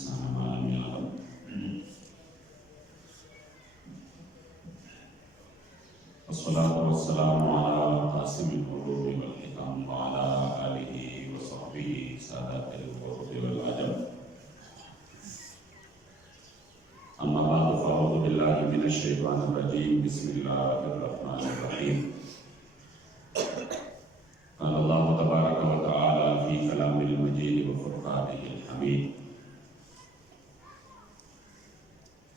الإنسان ما لم يعلم والصلاة والسلام على قاسم القلوب والحكم وعلى آله وصحبه سادات الغرب والعجم. أما بعد فأعوذ بالله من الشيطان الرجيم. بسم الله الرحمن الرحيم. قال الله تبارك وتعالى في كلام المجيد وفرقانه الحميد: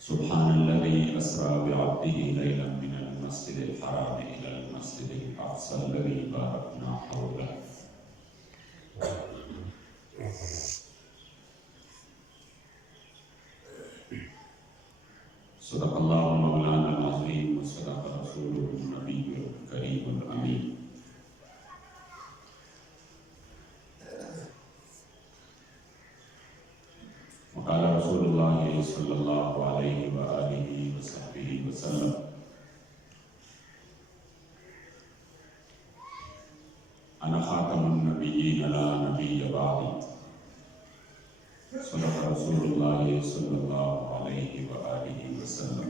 سبحان الذي أسرى بعبده ليلا من المسجد الحرام إلى المسجد الأقصى الذي باركنا حوله. صدق الله مولانا العظيم وصدق رسوله النبي الكريم الأمين. وقال رسول الله صلى الله عليه وآله وصحبه وسلم: أنا خاتم النبيين لا نبي بعدي. صدق رسول الله صلى الله عليه وآله وسلم.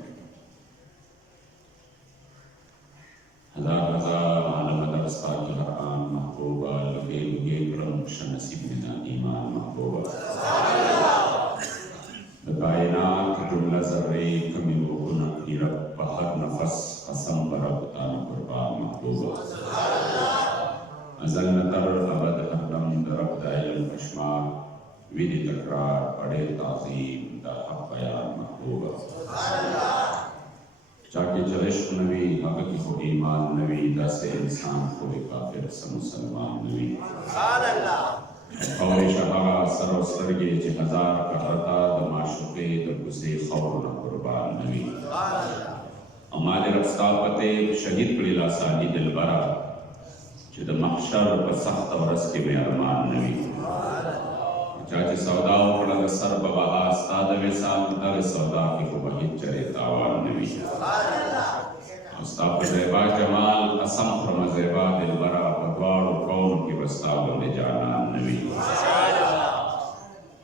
هزار عالم درستا جهران محبوبا لگے کرم شنصیب من ایمان محبوبا کائنات جملہ ذرے کمی وقنا کی رب بہر نفس قسم برب تانا قربان محبوبا ازل نتر ابد حرم درب دائل المشمار ویدی تکرار پڑے تعظیم دا حق بیان محبوبا چاکی چلش نوی حق کی خو ایمان نوی دا سے انسان کوئی کافر سے مسلمان نوی خور شہا سر و سرگے چی ہزار کہتا دا معشوقے دا گسے خور نا قربان نوی امال رفستا پتے شہید پڑی لاسانی دل برا چی دا محشر پا سخت ورس کے میں ارمان نوی چاچی سودا پڑا دا سر بابا استاد ویسان در سودا کی کو بہت چرے تاوان نوی استاد زیبا جمال قسم فرم زیبا دل برا بدوار و کون کی بستا بند جانان نوی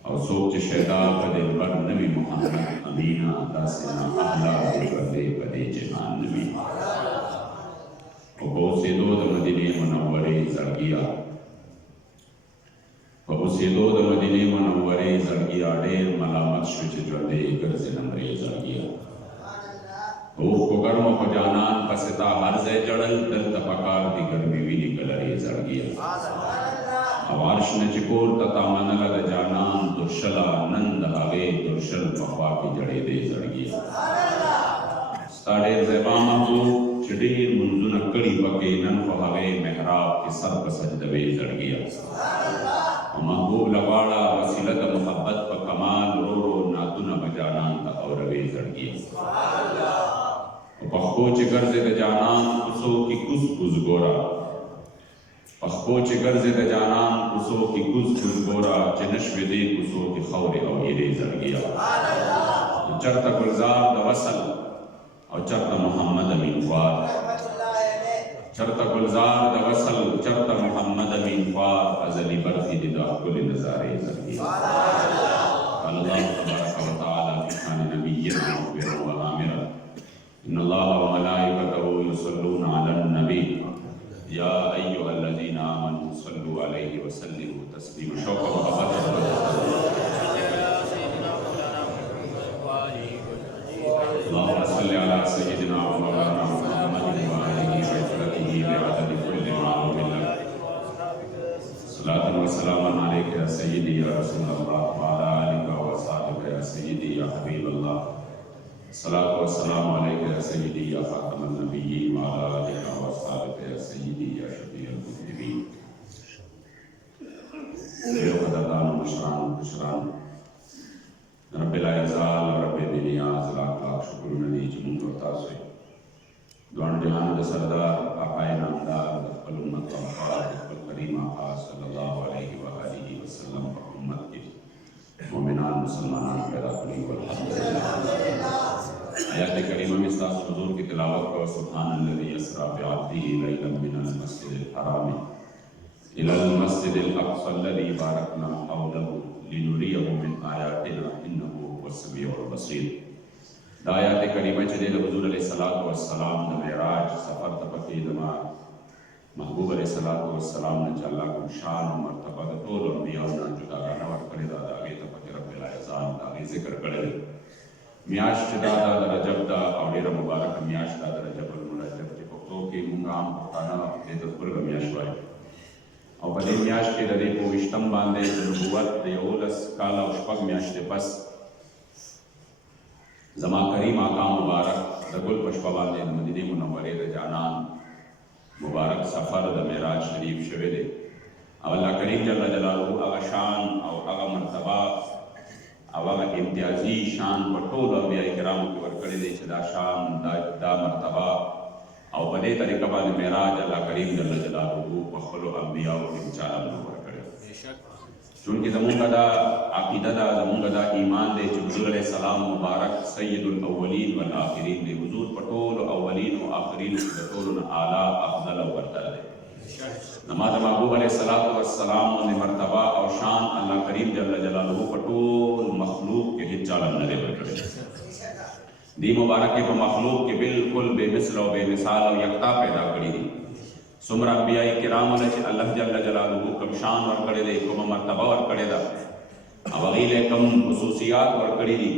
اور سوچ شیدہ پدل بر نوی محمد امینہ داسنا احلا بردے پدے جنان نوی اور بہت دو دا مدینہ منورے زرگیا فبوسیدو دا مدینه منوره زرگیا دیر ملامت شوچ جوندے گرز نمرے زرگیا اوخ کو گرم و جانان پستا حرزے جڑل دل تپکار دی گرمی وینی کلرے زرگیا اوارش نچکور تتا منل دا جانان درشلا نند آگے درشل مخوا کی جڑے دے زرگیا ستاڑے زیبا محبوب چڑیر منزون کڑی پکے ننف آگے محراب کی سر پسجدوے زرگیا محبوب لواڑا وسیلت محبت پا کمال رو رو ناتونا بجانان تا اوروے زرگیا پخپوچ گرز دا جانان کسو کی کس کس گورا پخپوچ گرز دا جانان کسو کی کس کس گورا چنشو دے کسو کی خور اویرے زرگیا چرتا گلزار دا وصل اور چرتا محمد امین خوار چرتا گلزار دا وصل چرتا محمد امین خوار ازلی برفی دا کل نظارے زرگیا اللہ تبارک و تعالی فی خان نبیت مخبر و آمرہ ان اللہ و ملائکتہ یصلون علی النبی یا ایوہ الذین آمنوا صلوا علیہ وسلم تسلیم شوق و محبت اللہم صلی علی سیدنا و مولانا محمد و آلہ وعطرته بعدد كل معلوم لك صلاة وسلام عليك يا سيدي يا رسول الله وعلى آلك وصحبك يا سيدي يا حبيب الله صلاة والسلام عليك يا سيدي يا خاتم النبيين وعلى آلك وصحبك يا سيدي يا شفيع المذنبين يا قدردان مشران بشران رب العزال رب بنیاز لاکھ لاکھ شکر ندی جمون کرتا سوئی دوان جہان دا سردار آقائے نامدار دفل امت و مقار دفل کریم آقا صلی اللہ علیہ وآلہ وسلم پر امت کی مومنان مسلمانان پیدا کری والحمدللہ آیات کریمہ میں استاذ حضور کی تلاوت کو سبحان الذی اسرا بعبدہ لیلا من المسجد الحرام الى المسجد الاقصى الذي باركنا حوله لنريه من آياتنا إنه هو السميع البصير. دا آیات کریمه چې د حضور علیه الصلاۃ والسلام د معراج سفر ته پکې د محبوب علیه الصلاۃ والسلام نه چې الله کوم شان او مرتبه د ټولو انبیاو نه جداګانه ورکړې ده، د هغې ته پکې رب العزان د هغې ذکر کړی دی. میاشت چې دا د رجب ده او ډېره مبارکه میاشت ده د رجب المرجب چې پښتو کې مونږ عام پښتانه دې ته څلورمه میاشت وایو. او په دې میاشت کې د دې په ویشتم باندې د نبوت د 11 کاله او شپږ میاشتې پس زما کریم آقا مبارک د ګل په شپه باندې د مدینې منورې د جانان مبارک سفر د معراج شریف شوی دی. او الله کریم جل جلاله هغه شان او هغه مرتبه او هغه امتیازي شان په ټولو انبیاء کرامو کې ورکړی دی چې دا شان دا مرتبه او په دې طریقه باندې معراج الله کریم جل جلاله په خپلو انبیاو کې چاله ورکړی. چونکې زمونږ دا عقیده ده، زمونږ دا ایمان دی چې حضور علیه السلام مبارک سید الاولین والآخرین دی. حضور په ټولو اولین او آخرین کې د ټولو نه اعلی افضل او برتر دی. زما د محبوب علیه السلام باندې مرتبه او شان الله کریم جل جلاله په ټول مخلوق کې هیڅ چاله نه دی ورکړی. دی مبارک په مخلوق کې بالکل بے مثل او بے مثال او یکتا پیدا کړی دی. څومره انبیاء کرامو له چې الله جل جلاله کوم شان ورکړی دی، کومه مرتبه ورکړې ده او هغې له کوم خصوصیات ورکړي دي،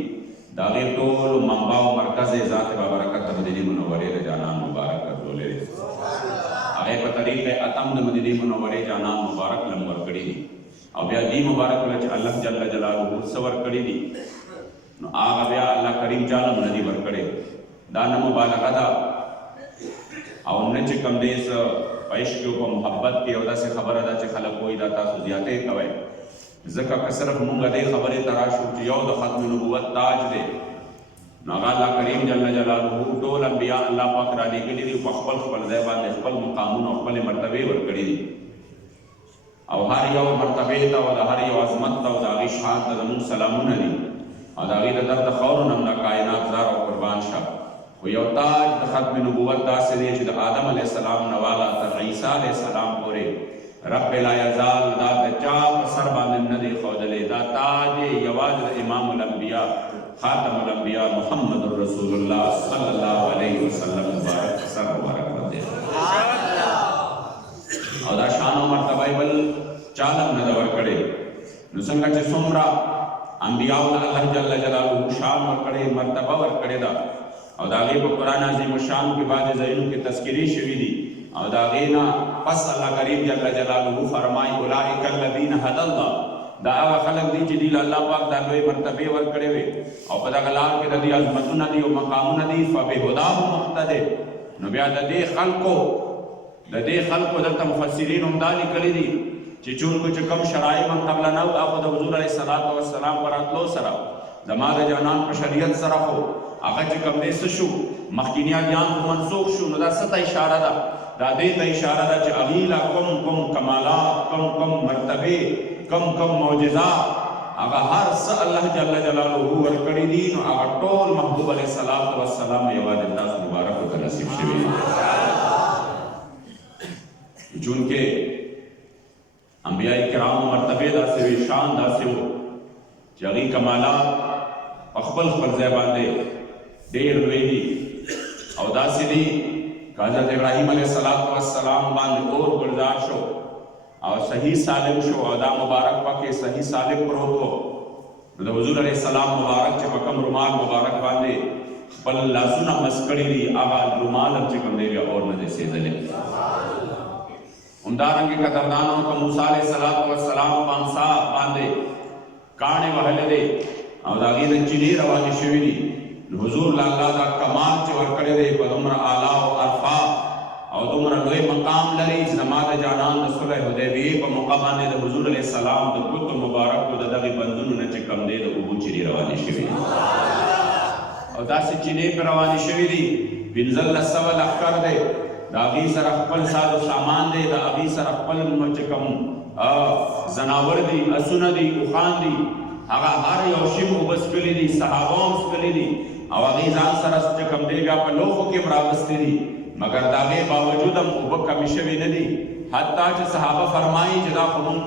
د هغې ټولو منبع او مرکز یې ذات بابرکت د مدینې منورې د جانان مبارک ګرځولی دی. هغې په طریق اتم د مدینې منورې جانان مبارک لم ورکړي دي. او بیا دې مبارک له چې الله جل جلاله څه ورکړي دي نو هغه بیا الله کریم چاله نه دي ورکړی. دا نه مبالغه ده او نه چې کوم دی په عشق او په محبت کې یو داسې خبره ده چې خلک وایي دا تاسو زیاتې کوئ. ځکه که صرف مونږ دې خبرې ته راشو چې یو د ختم نبوت تاج دی نو هغه الله کریم جل جلاله ټول انبیا الله پاک را لېږلي دي، په خپل خپل ځای باندې خپل مقامونه او خپلې مرتبې ورکړي دي. او هر یو مرتبې ته او د هر یو عظمت ته او د هغې شان ته زمونږ سلامونه دي او د هغې د در د خاورو نه هم د کائنات زار او قربان شه. خو یو تاج د ختم نبوت داسې دی چې د آدم علیه السلام نه والا تر عیسی علیه السلام پورې رب لا یزال دا د چا په سر باندې نه دی ښودلی. دا تاج یوازې د امام الانبیا خاتم الانبیا محمد رسول الله صلی الله علیه وسلم مبارک سر مبارک باندې او دا شان او مرتبه یې بل چاله نه ده ورکړې. نو څنګه چې څومره انبیاو ته الله جل جلاله شان ورکړې، مرتبه ورکړې ده او د هغې په قرآن عظیم الشان کې بعضې ځایونو کې تذکرې شوي دي او د هغې نه پس الله کریم جل جلاله فرمایي اولئک الذین هدی الله، دا هغه خلک دي چې دوی له الله پاک دا لوی مرتبې ورکړې وې او په دغه لار کې د دوی عظمتونه دي او مقامونه دي. فبهداه مقتدی. نو بیا د دې خلکو دلته مفسرین هم دا لیکلي دي چې چونکو چې کوم شرایع من قبله نه وو هغه د حضور علیه الصلاۃ والسلام په راتلو سره زما د جانان په شریعت سره خو هغه چې کوم دی څه شو مخکیني ادیان خو منسوخ شو. نو دا څه ته اشاره ده؟ دا دې ته اشاره ده چې هغې له کوم کمالات، کوم مرتبې، کوم معجزات هغه هر څه الله جل جلاله ورکړي دي نو هغه ټول محبوب علیه الصلاۃ والسلام یوازې تاسو مبارکو ته نصیب شوي دي. چونکې انبیاء کرامو مرتبې داسې وي، شان داسې و چې هغې کمالات په خپل ځای باندې ډېر لوی دي او داسې دي که حضرت ابراهیم علیه السلام باندې اور ګلزار شو او صحیح سالم شو او دا مبارک پکې صحیح سالم پروت و نو د حضور علیه السلام مبارک چې په کوم رومال مبارک باندې خپل لاسونه مس کړي دي هغه رومال هم چې کوم دی بیا اور نه دی سېدلی. همدارنګې قدردانو که موسی علیه السلام په امسا باندې کاڼې وهلې دی او د هغې نه چینې روانې شوي دي نو حضور له الله دا کمال چې ورکړی دی په دومره اعلی او ارفع او دومره لوی مقام لري چې زما د جانان د صلح حدیبیې په موقع باندې د حضور علیه السلام د ګوتو مبارکو د دغې بندونو نه چې کوم دی د اوبو چینې روانې شوي دي او داسې چینې پرې روانې شوي دي 1500 لښکر دی د هغې سره خپل ساز و سامان دی د هغې سره خپل چې کوم زناور دي، اسونه دي، اوښان دي، هغه هر یو شي اوبه څښلي دي، صحابه هم څښلي دي او هغې ځان سره چې کوم دی بیا په لوښو کې هم راوستي دي مګر د هغې باوجود هم اوبه کمې شوي نه دي. حتی چې صحابه فرمایي چې دا خو مونږ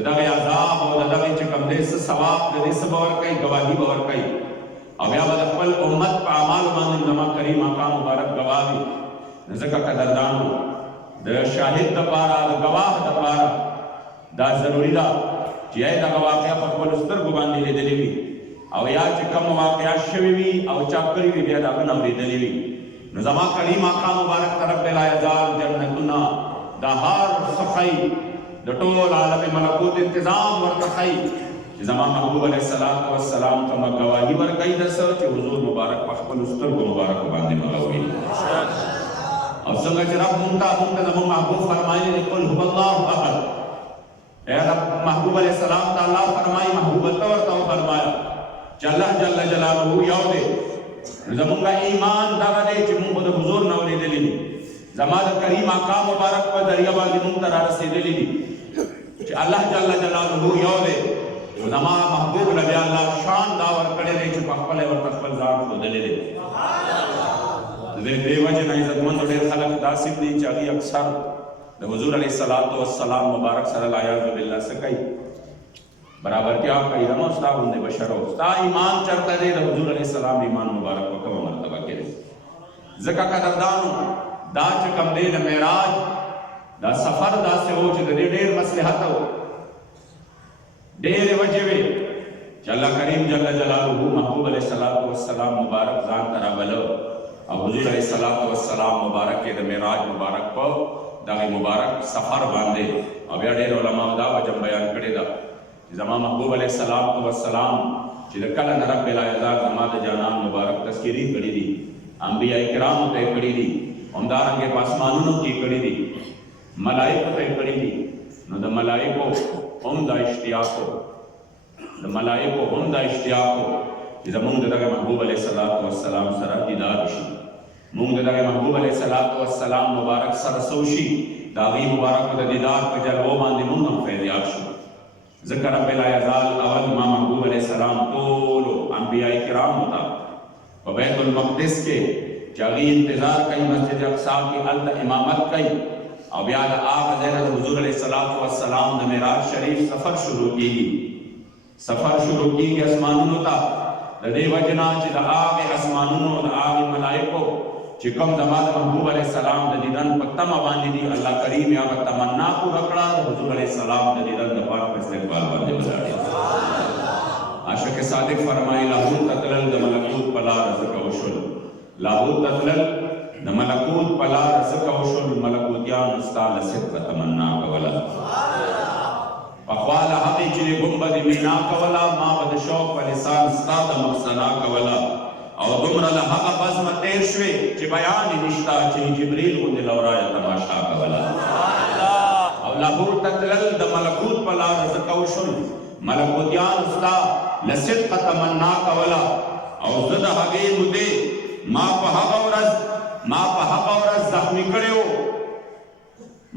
دغه عذاب او دغه چې کوم دې ثواب دې سبور کوي گواہی باور کوي او بیا د خپل امت په اعمال باندې نما کریم آقا مبارک گواهی ځکه قدردانو د شاهد د پاره د گواه د پاره دا ضروری ده چې دا واقعیا په خپل سترګو باندې لیدلې وي او یا چې کوم واقعیا شوي وي او چا کړی وي بیا دا نه اورېدلې وي نو زما کریم آقا مبارک طرف لا یزال جنتنا دا هر سخی د ټول عالم ملکوت انتظام ورته خی چې زما محبوب علیه السلام کوم گواهی ورکړي د سر چې حضور مبارک په خپل سترګو مبارک باندې ملوي او څنګه چې رب مونږ ته زموږ محبوب فرمایي قل هو الله احد اے رب محبوب علیه السلام ته الله فرمایي محبوب ته ورته فرمایي چې الله جل جلاله یو دی زموږ ایمان دا دی چې موږ د حضور نه اورېدلې دي زما د کریم آقا مبارک په ذریعہ باندې موږ ته را رسېدلې دي چې الله جل جلاله یو دی زما محبوب نبی الله شان دا ورکړی دی چې په خپل ورته خپل ځان ښودلی دی د دې وجه نه عزتمند ډېر خلک داسې دي چې هغوی اکثر د حضور علیه السلام مبارک سره العیاذ بالله څه کوي برابرتیا کوي نو ستا غوندې بشر و ستا ایمان چېرته دی د حضور علیه السلام ایمان مبارک په کومه مرتبه کې دی ځکه قدردانو دا چې کوم دی د معراج دا سفر داسې و چې د دې ډېر مصلحت و ډېرې وجې وې چې الله کریم جل جلاله محبوب علیه السلام مبارک ځان ته رابله او حضور علیه السلام مبارک کې د معراج مبارک په دغه مبارک سفر باندې او بیا ډېر علما دا وجه بیان کړې ده چې زما محبوب علیه السلام چې د کله نه رب العزت زما د جانان مبارک تذکیري کړي دي انبیاء کرامو ته کړي دي همدارنګه په اسمانونو کې کړي دي ملائکو ته کړي دي نو د ملائکو هم دا اشتیاقو د ملائکو هم دا اشتیاقو چې زمونږ دغه محبوب علیه السلام سره دیدار شي مونږ دغه محبوب علیه السلام مبارک سره سوشي د هغې مبارک د دیدار په جلوو باندې مونږ هم فیضیاب شو ذکر رب لا یزال اول ما محبوب علیه السلام ټولو انبیاء کرامو ته په بیت المقدس کې چې هغې انتظار کوي مسجد اقصی کې هلته امامت کوي او بیا د هغه ځای نه د حضور علیه السلام د معراج شریف سفر شروع کیږي اسمانونو ته د دې وجه نه چې د هغې اسمانونو د هغې ملایکو چې کوم زما د محبوب علیه السلام د دیدن په تمه باندې دي الله کریم یې هغه تمنا پوره کړه د حضور علیه السلام د دیدن دپاره په استقبال باندې ولاړې عاشق صادق فرمایي لاهور ته تلل د ملکوت په لاره ځکه وشول لاهور ته تلل د ملکوت په لاره ځکه وشول ملکوتیانو ستا له صدقه تمنا کوله پخوا له هغې چې د ګنبد مینا کوله ما به د شوق په لسان ستا د مخسنا کوله او دومره له هغه بزمه تیر شوې چې بیان یې نشته چې جبریل غوندې لورایه تماشا کوله او لاهور ته تلل د ملکوت په لاره ځکه وشول ملکوتیانو ستا له صدقه تمنا کوله او زه د هغې مودې ما په هغه ورځ زخمي کړی و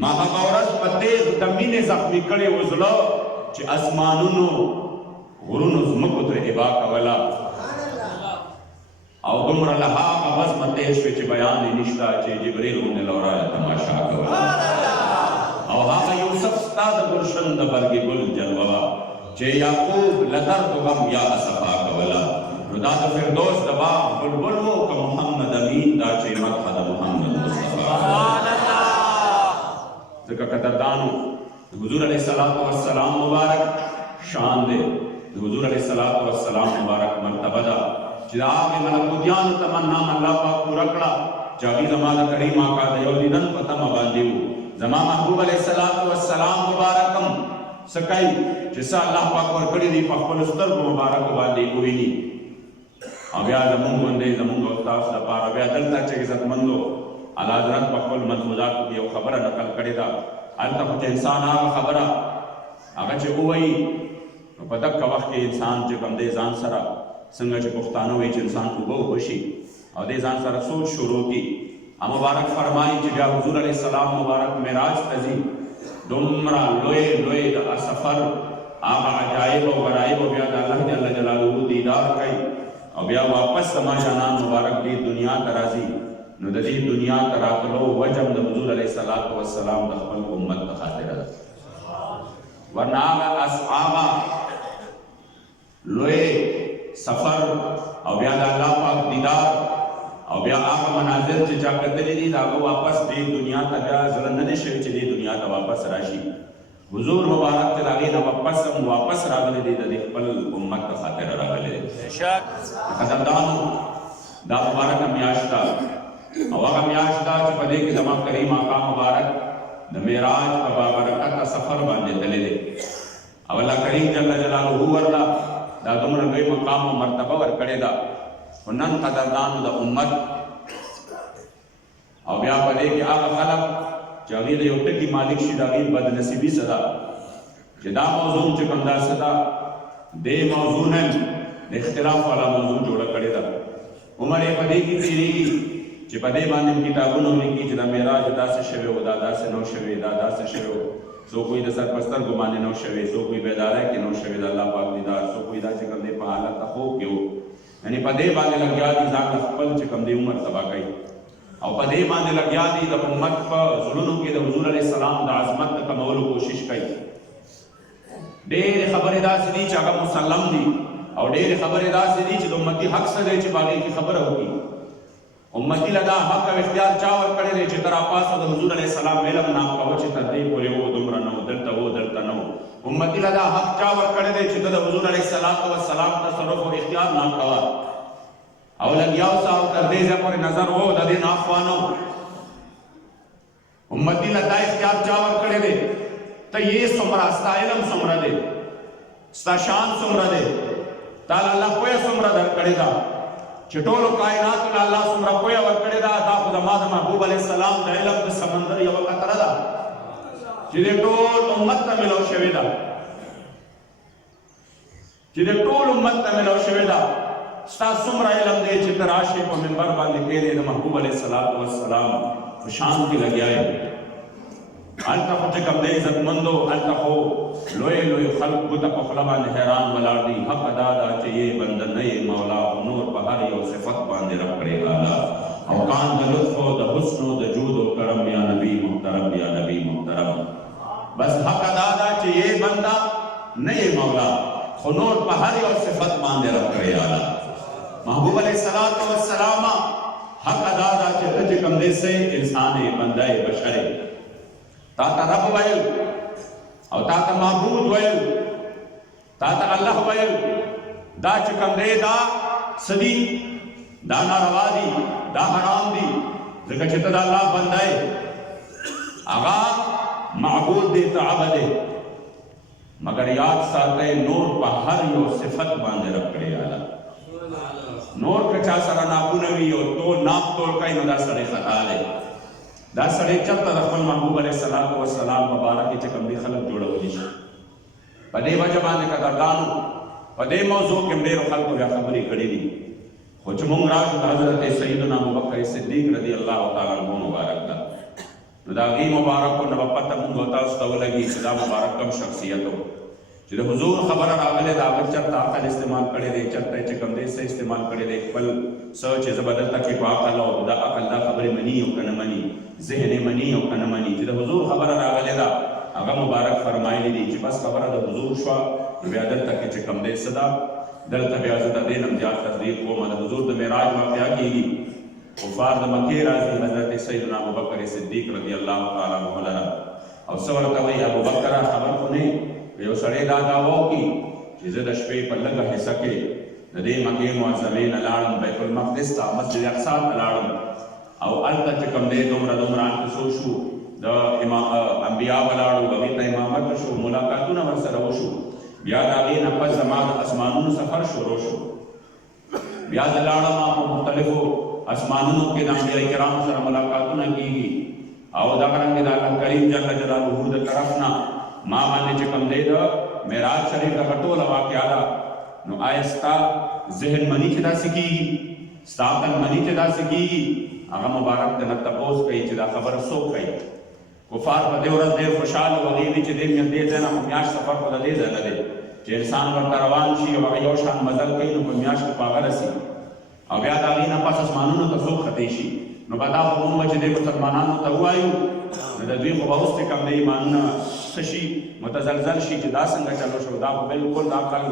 ما هغه ورځ په تیغ د مینې زخمي کړی و زړه چې اسمانونو غرونو ځمکو ته ابا کوله او دومره له هغه بزمه تېر شوې چې بیان یې نشته چې جبریل غوندې لورایه تماشا کوله او هغه یوسف ستا د ګلشن د برګې ګل جلوه وه چې یعقوب له درد و غم یا اسفا کوله نو دا د فردوس د باغ بلبل و که محمد امین دا چې مدحه د محمد مصطفی ځکه قدردانو د حضور علیه السلام مبارک شان دی د حضور علیه السلام مبارک مرتبه ده چې د هغې ملکوتیانو تمنا الله پاک پوره کړه چې هغې زما د کریم آقا د یو دیدن په تمه باندې وو زما محبوب علیه السلام مبارک هم څه کوي چې څه الله پاک ورکړي دي په خپلو سترګو مبارکو باندې وویني او بیا زمونږ غوندې زمونږ او ستاسو دپاره بیا دلته چې عزتمندو اعلی حضرت په خپل ملفوظاتو کې یو خبره نقل کړې ده هلته خو چې انسان هغه خبره هغه چې ووایي نو په دغه وخت کې انسان چې کوم دی ځان سره څنګه چې پښتانه وایي چې انسان اوبه وشي او دې ځان سره سوچ شروع کړي مبارک فرمایي چې بیا حضور علیه السلام مبارک معراج ته ځي دومره لوی د سفر هغه عجایب او غرایب بیا د الله جل جلاله دیدار کوي او بیا واپس زما جانان مبارک دې دنیا ته راځي نو د دې دنیا ته راتلو وجه د حضور علیه السلام د خپل امت د خاطره ده ورنه هغه لوی سفر او بیا د الله پاک دیدار او بیا هغه مناظر چې چا کتلي دي د هغه واپس دې دنیا ته بیا زړه نه دی شوی چې دې دنیا ته واپس راشي. حضور مبارک ته د هغې نه واپس راغلی دی، د دې خپل امت د خاطره راغلی دی. قدردانو دا مبارکه میاشت ده او هغه میاشت ده چې په دې کې زما کریم آقا مبارک د معراج په بابرکته سفر باندې تللی دی او الله کریم جل جلاله ورله دا دومره لوی مقام او مرتبه ورکړې ده. خو نن قدردانو د امت او بیا په دې کې هغه خلک چې هغې د یو ټکي مالک شي د هغې بدنصیبي څه ده چې دا موضوع چې کوم دا څه ده دې موضوع نن د اختلاف والا موضوع جوړه کړې ده. عمر یې په دې کې تېرېږي چې په دې باندې کتابونه ولیکي چې دا معراج داسې شوی و، دا داسې نو شوی، دا داسې شوی و. څوک وایي د سر په سترګو باندې نو شوی، څوک وایي بیدارۍ کې نو شوی د الله پاک دیدار، څوک وایي دا چې کوم دی په حالت د خوب کې و. یعنې په دې باندې لګیا دي ځان خپل چې کوم دی عمر تباه کوي او په دې باندې لګیا دي د امت په زړونو کې د حضور علیه السلام د عظمت د کمولو کوشش کوي. ډېرې خبرې داسې دي چې هغه مسلم دي او ډېرې خبرې داسې دي چې د امتي حق څه دی چې په هغې کې خبره وکړي. امتی له دا حق او اختیار چا ورکړی دی چې تر پاسه د حضور علیه السلام علم نام کوه چې تر دې پورې و دومره نه و، دلته و دلته نه و. امتی له دا حق چا ورکړی دی چې ته د حضور علیه السلام تصرف او اختیار نام کوه او لګیا اوسه او تر دې ځای پورې نظر و د دې نه اخوا نه و. امتی له دا اختیار چا ورکړی دی ته یې څومره ستا علم څومره دی، ستا شان څومره دی، تا له الله پوهه څومره درکړې ده چې ټولو کائناتو له الله څومره پوهه ورکړې ده. دا خو زما د محبوب علیه السلام د علم د سمندر یوه قطره ده چې د ټول امت ته ملو شوې ده، چې د ټول امت ته ملو شوې ده. ستا څومره علم دی چې ته راشې په منبر باندې کښېنې د محبوب علیه السلام په شان کې لګیا یې. هلته خو چې کوم دی عزتمندو هلته خو لوی لوی خلق ګوته په خوله باندې حیران ولاړ دي. حق دا ده چې یې بنده نه یې مولا او نور په هر یو صفت باندې رب کړې اعلی او کان د لطف او د حسن او د جود او کرم یا نبی محترم یا نبی محترم. بس حق دا ده چې یې بنده نه یې مولا خو نور په هر یو صفت باندې رب کړې اعلی. محبوب علیه السلام حق دا ده چې ته چې کوم دی سه انسان یې بنده یې بشر یې تا ته رب ویل او تا ته معبود ویل، تا ته الله ویل. دا چې کوم دی دا څه دي؟ دا ناروا دي، دا حرام دي، ځکه چې ته د الله بنده یې. هغه معبود دی، ته عبد یې. مګر یاد ساتئ نور په هر یو صفت باندې رب کړی اعلی. نور که چا سره ناپونه وي او تول ناپ تول کوي نو دا سړی خطا دی. دا سړی چېرته د خپل محبوب علیه السلام په باره کې چې کوم دي خلک جوړولی شي. په دې وجه باندې قدردانو په دې موضوع کې ډېرو خلکو بیا خبرې کړې دي. خو چې موږ راشو د حضرت سیدنا ابوبکر صدیق رضی الله تعالی عنه مبارک ده نو د هغې مبارکو نه به پته موږ او تاسو ته ولګي چې دا مبارک کوم شخصیت و چې د حضور خبره راغلې ده. هغه چېرته عقل استعمال کړی دی، چېرته چې کوم دی څه استعمال کړی دی خپل څه چې زه به دلته کې په عقل او دا عقل دا خبرې مني او که نه مني، ذهن یې مني او که نه مني. چې د حضور خبره راغلې ده هغه مبارک فرمایلی دي چې بس خبره د حضور شوه نو بیا دلته کې چې کوم دی څه ده دلته بیا زه د دې نه زیات تصدیق کوم. د حضور د معراج واقعه کېږي، کفار د مکې راځي حضرت سیدنا ابوبکر صدیق رضی الله تعالی عنه لره او څه ورته وایي ابوبکره خبر خو نه یو سړی دا دعوا وکړي چې زه د شپې په لږه حصه کې د دې مکې معظمې نه لاړم بیت المقدس ته، مسجد اقصی ته لاړم او هلته چې کوم دی دومره هلته څو شو د انبیا ولاړو، هغې ته امامت شو، ملاقاتونه ورسره وشو. بیا د هغې نه پس زما د اسمانونو سفر شروع شو. بیا زه لاړم په مختلفو اسمانونو کې د انبیا کرامو سره ملاقاتونه کېږي او دغرنګې د الله کریم جل جلاله د طرف نه ما باندې چې کوم دی د معراج شریف دغه ټوله واقعه ده. نو آیا ستا ذهن مني چې داسې کېږي، ستا عقل مني چې داسې کېږي؟ هغه مبارک د نه تپوس کوي چې دا خبره څوک کوي. کفار په دې ورځ ډېر خوشحاله وو، هغې وي چې دې ځای نه خو میاشت سفر خو د دې ځای نه دی چې انسان ورته روان شي او هغه یو شان مزل کوي نو په میاشت کې په هغه رسي او بیا د هغې نه پس اسمانونو ته څوک خطی شي. نو به دا خو موږ به چې دې مسلمانانو ته ووایو نو د دوی خو به اوس چې کوم د ایمانونه سشي متزلزل شي چې دا څنګه چلو شو دا بالکل دا کل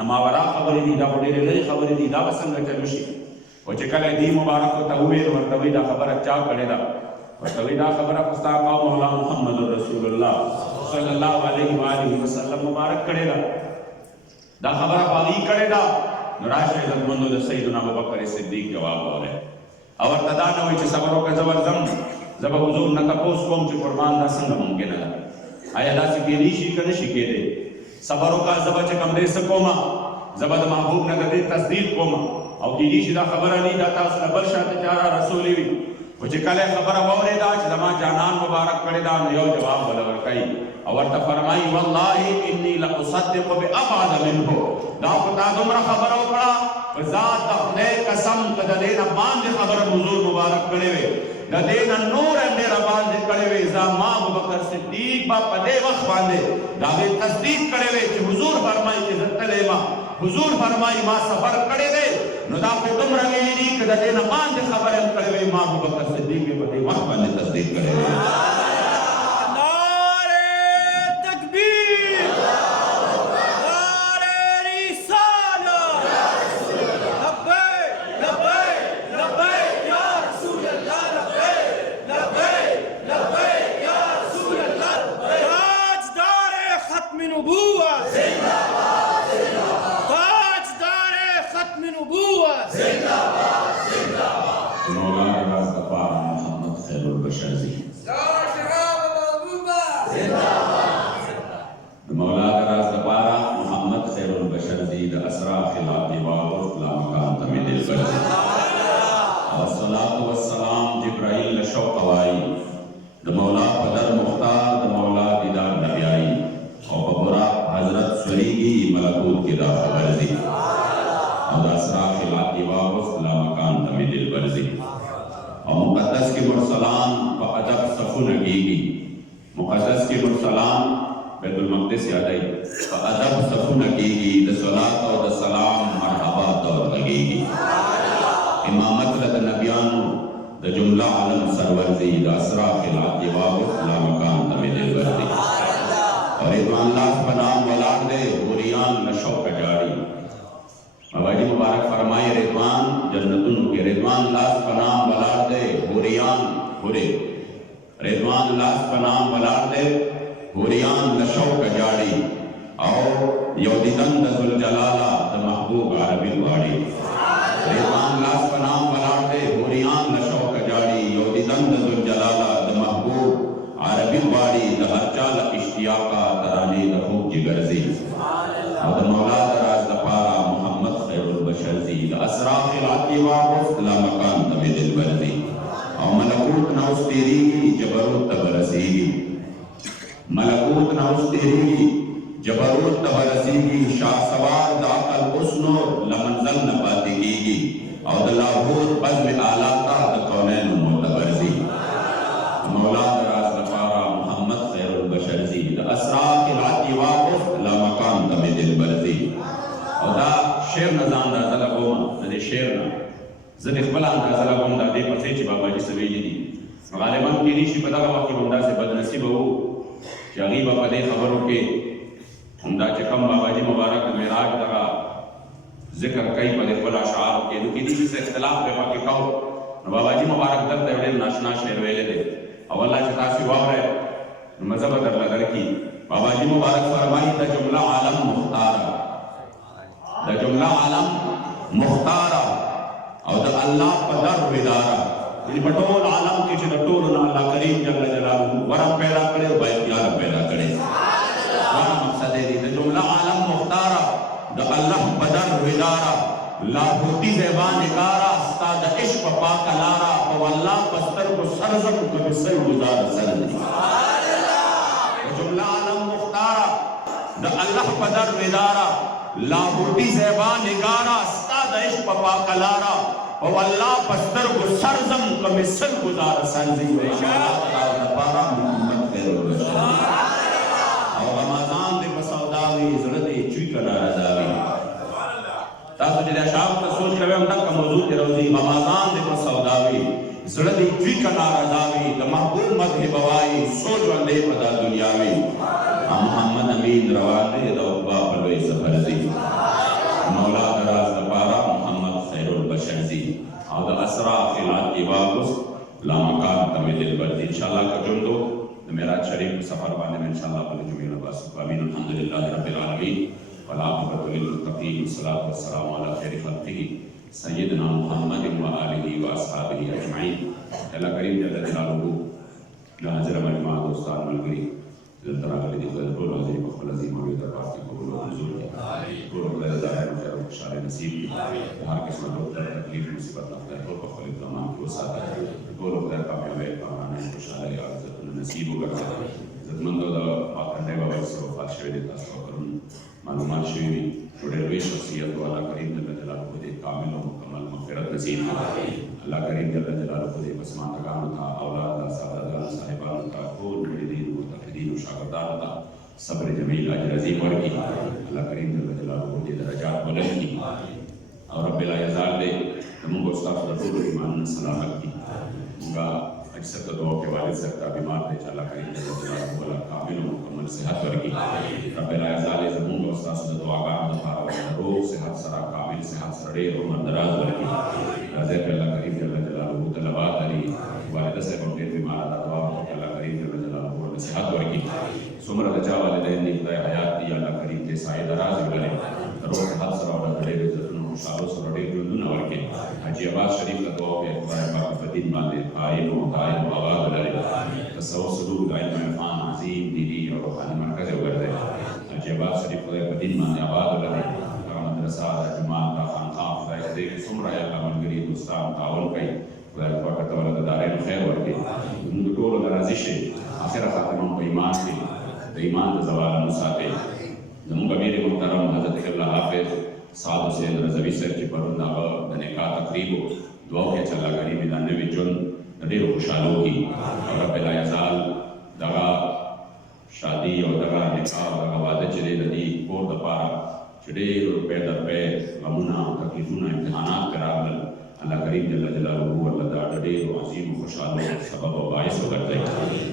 نماورا خبرې دي دا ډېرې لري خبرې دي دا څنګه چلو شي او چې کله دی مبارک ته وویل ورته وی دا خبره چا کړې ده ورته وی دا خبره خو ستا مولا محمد رسول الله صلی الله علیه و آله وسلم مبارک کړې ده دا خبره باغی کړې ده نو راشه عزتمندو د سیدنا ابوبکر صدیق جواب وره او ورته دا نه وی چې صبر وکړه زبردم زب حضور نه تاسو کوم چې قربان دا څنګه ممکن ده آیا دا چې کېدی شي کنه شي کېدی صبر وکړه زب چې کوم دې سکوما زب د محبوب نه دې تصدیق کوما او کېدی شي دا خبره نه دا تاسو بل شاته چاره رسول وي او چې کله خبره وره دا چې زما جانان مبارک کړي دا یو جواب ولور کوي او ورته فرمایي والله انی لاصدق بابعد منه دا خدای دومره خبره وکړه ذات خدای قسم کده دې نه باندې خبره حضور مبارک کړي وي د دې نه نور دې را باندې کړي وي زما ابوبکر صدیق په دې وخت باندې دا دې تصدیق کړي وي چې حضور فرمایي چې تلېما حضور فرمایي ما سفر کړي دې نو دا په دومره ویلي کده دې نه باندې خبره کړي وي ما ابوبکر صدیق په دې وخت باندې تصدیق کړي وي تاسو چې دا شام ته سوچ کوئ هم تک موضوع ته راځي رمضان دې په سوداوي زړه دې دوی کنا راځي د محبوب مذهب وای سوچ باندې په دنیاوي محمد امین روان دی د عقبا په لوی سفر ځي مولا د راز لپاره محمد خیر البشر ځي او د اسرا خلات دی واپس لا مکان ته دلبر دی انشاءالله کجوندو د معراج شریف په سفر باندې انشاءالله په جمعې نه باسو امین الحمدلله رب العالمین والعاقبۃ للمتقین والصلاة والسلام علی خیر خلقه سیدنا محمد و آله و اصحابه اجمعین. اللہ کریم جل جلالہ لا حضر مجمع دوستان ملگری زلطرہ علی دی خدر طول عظیم و خل عظیم و دربار کی قبول و حضور کی طول خدر ظاہر و خیر و خوشحال نصیب کی ہر قسمت و تکلیف مصیبت نفتہ طول بخل اقدامان کی وسعت طول خدر کامیابی کامران خوشحال عزت نصیب و کرتا عزت مندو دا آخر بابا سے وفات شوی دیتا سوکرون معلومات شوی وڈیر وی شخصیت و اللہ کریم جل جلالہ کو دے کامل و مکمل مغفرت نصیب کی اللہ کریم جل جلالہ کو دے بسمان تکانو تھا اولاد دا سعادت صاحبان تا کول مریدین متقدین و شاگردان تا صبر جمیل اجر عظیم ورکی اللہ کریم جل جلالہ کو دے درجات بلند کی اور رب لا یزال دے تمام استاد رسول ایمان سلامت کی مگا اجسد دعا کے والد سکتا بیمار دے اللہ کریم جل جلالہ کو کامل و مکمل صحت ورکی رب لا یزال زمون استاد دعا کا روح صحت سرا کامل صحت سرے عمر دراز ورکی رضی اللہ کریم جل جلالہ طلبات علی والد سے بڑے بیمار دعا اللہ کریم جل جلالہ صحت ورکی سمر رجا والدین دی خدای حیات دی اللہ کریم تے سائے دراز ورکی روح صحت سرا اور بڑے عزت نو شالو سرا دے دنیا ورکی حجی عباس شریف کا دعا ہے خدای پاک بدین باندے قائم و آباد لے تصوف سلوک علم عرفان عظیم دینی اور روحانی مرکز وگردے حجی عباس شریف خدای بدین باندے آباد لے مدرسہ جماعت خانقاہ خدای دے سمرا یا اللہ ملګری دوستان تعاون کوي خدای پاک ته ولر دارین خیر ورکړي موږ ټول راضي شي اخر خاتمه په ایمان کې د ایمان د زوال نه ساتي زموږ امیر محترم حضرت الله حافظ سعد حسین رضوی صاحب چې پرون هغه د نکاح تقریب دعا کې چې الله کریم د نوې ژوند د ډېرو خوشحالو کې او رب لا یزال دغه شادي او دغه نکاح او دغه واده چې دی د دې کور دپاره چې ډېر روپۍ درپۍ غمونه تکلیفونه امتحانات پرې راغلل الله کریم جل جلالہ الله دا ډېرو عظیم خوشحالو سبب او باعث وګرځي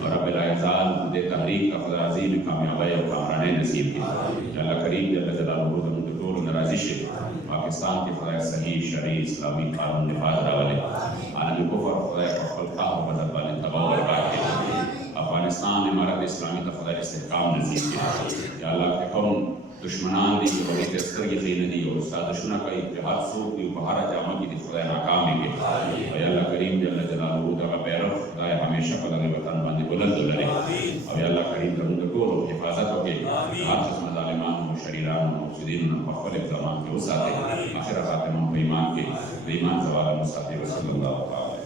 او رب لا یزال دې تحریک کا خدای عظیم کامیابی او کامراني نصیب کړي چې الله کریم جل جلالہ زموږ ټول ناراضي شي پاکستان کې خدای صحیح شرعي اسلامي قانون نفاذ راولي عالمي کفر خدای په خپل قهر بدل باندې تباہ برباد کړي افغانستان امارت اسلامی ته خدای استحکام نصیب کړي یا الله که کوم دشمنان دی اور ایک سترګې خېنه دي او سازشونه کوي اتحاد څوک دی په هر جامه کې د خدای ناکامي کې او یا الله کریم جل جلاله دغه بیرغ خدای همیشه په دغه وطن باندې بلند لري او یا الله کریم زموږ ټول حفاظت وکړي هر قسم ظالمانو شریرانو مفسدینو نه په خپل اقدامات کې وساتي اخر خاتمه په ایمان کې د ایمان زوال مستقیم صلی الله علیه